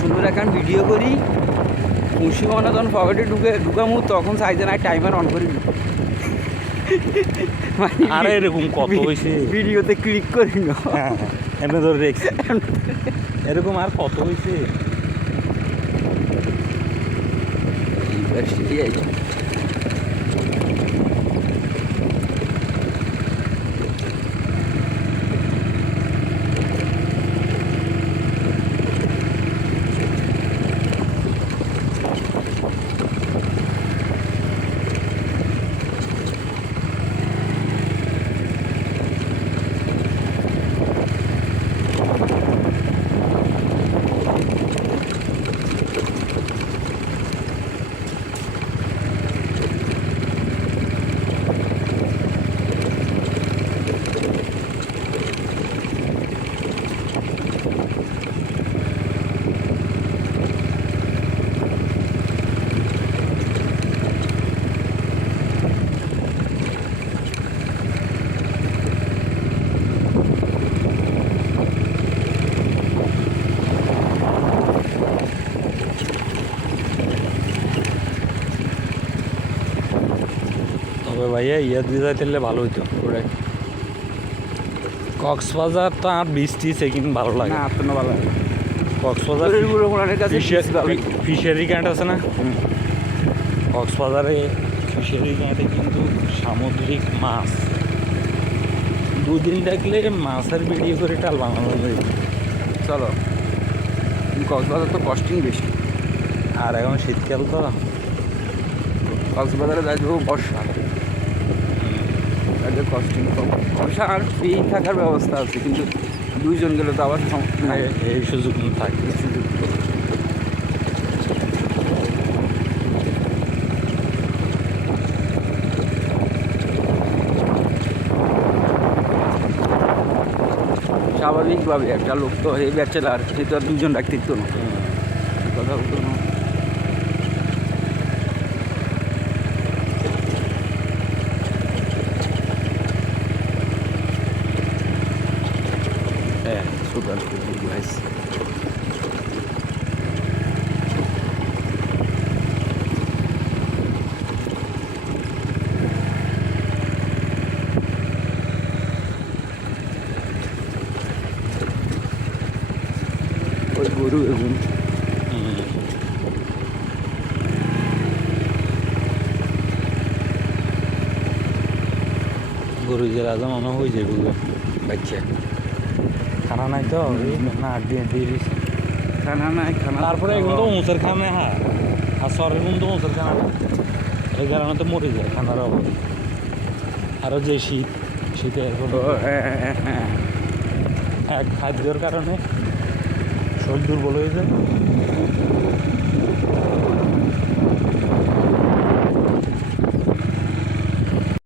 সুন্দর এখন ভিডিও করি খুশি মনে তখন পকেটে ঢুকামু তখন সাইজে না টাইমার অন করি আরে এরকম কত হয়েছে ভিডিওতে ক্লিক করি না এমনি ধরে রেখেছি এরকম আর কত হয়েছে তবে ভাইয়া দিয়ে যাইতে ভালো হইতো কক্সবাজার তো আর 20-30 সেকেন্ড ভালো লাগে না আপনার ভালো লাগে কক্সবাজার ফিশারি ক্যান্ট আছে না কক্সবাজারে ফিশারি ক্যান্টে কিন্তু সামুদ্রিক মাছ দুদিন থাকলে মাছের ভিডিও করে টাল বানানো যায় চলো কক্সবাজার তো কস্টিং বেশি আর এখন শীতকাল তো কক্সবাজারে যাই দেবো বর্ষা কস্টিং কম বর্ষা আর ফ্রি থাকার ব্যবস্থা আছে কিন্তু দুইজন গেলে তো আবার এই সুযোগ থাকে সুযোগ স্বাভাবিকভাবে একটা লোক তো এই ব্যাচেলার সে তো আর দুজন রাখতে দিত না কথা বলতো না হ্যাঁ সুপার গাইস ওই গরু এবং গরু যে রাজা মনে হয়ে যাবে বাচ্চা খানা নাই তো না দিয়ে দিয়েছি খানা নাই খানা তারপরে এগুলো তো উঁচের খানে হ্যাঁ আর শহরের কিন্তু উঁচের খানা এই কারণে তো মরে যায় খানার অভাব আরও যে শীতে এক খাদ্যের কারণে শরীর দুর্বল হয়ে যায়